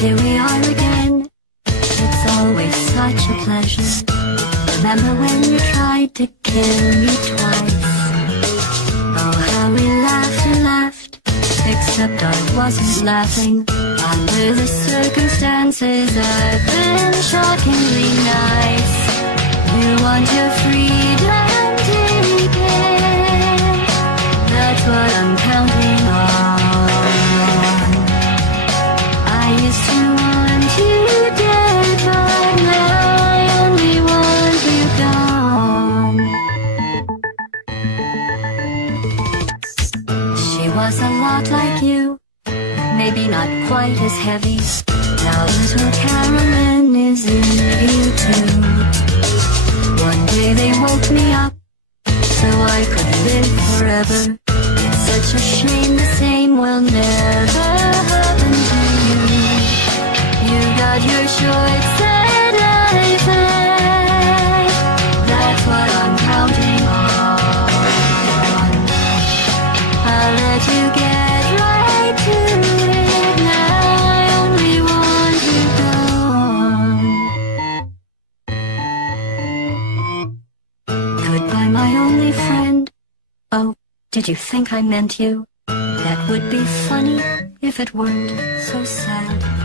Here we are again. It's always such a pleasure. Remember when you tried to kill me twice? Oh, how we laughed and laughed. Except I wasn't laughing. Under the circumstances, I've been shockingly nice. You want your freedom taken. That's what I'm counting on. I used to want you dead, but now I only want you gone. She was a lot like you, maybe not quite as heavy. Now little Carolyn is in you too. One day they woke me up so I could live forever. It's such a shame the same will never happen to you. You got your short set life left. That's what I'm counting on. I'll let you get right to it. Now I only want you gone. Goodbye, my only friend. Oh, did you think I meant you? That would be funny if it weren't so sad.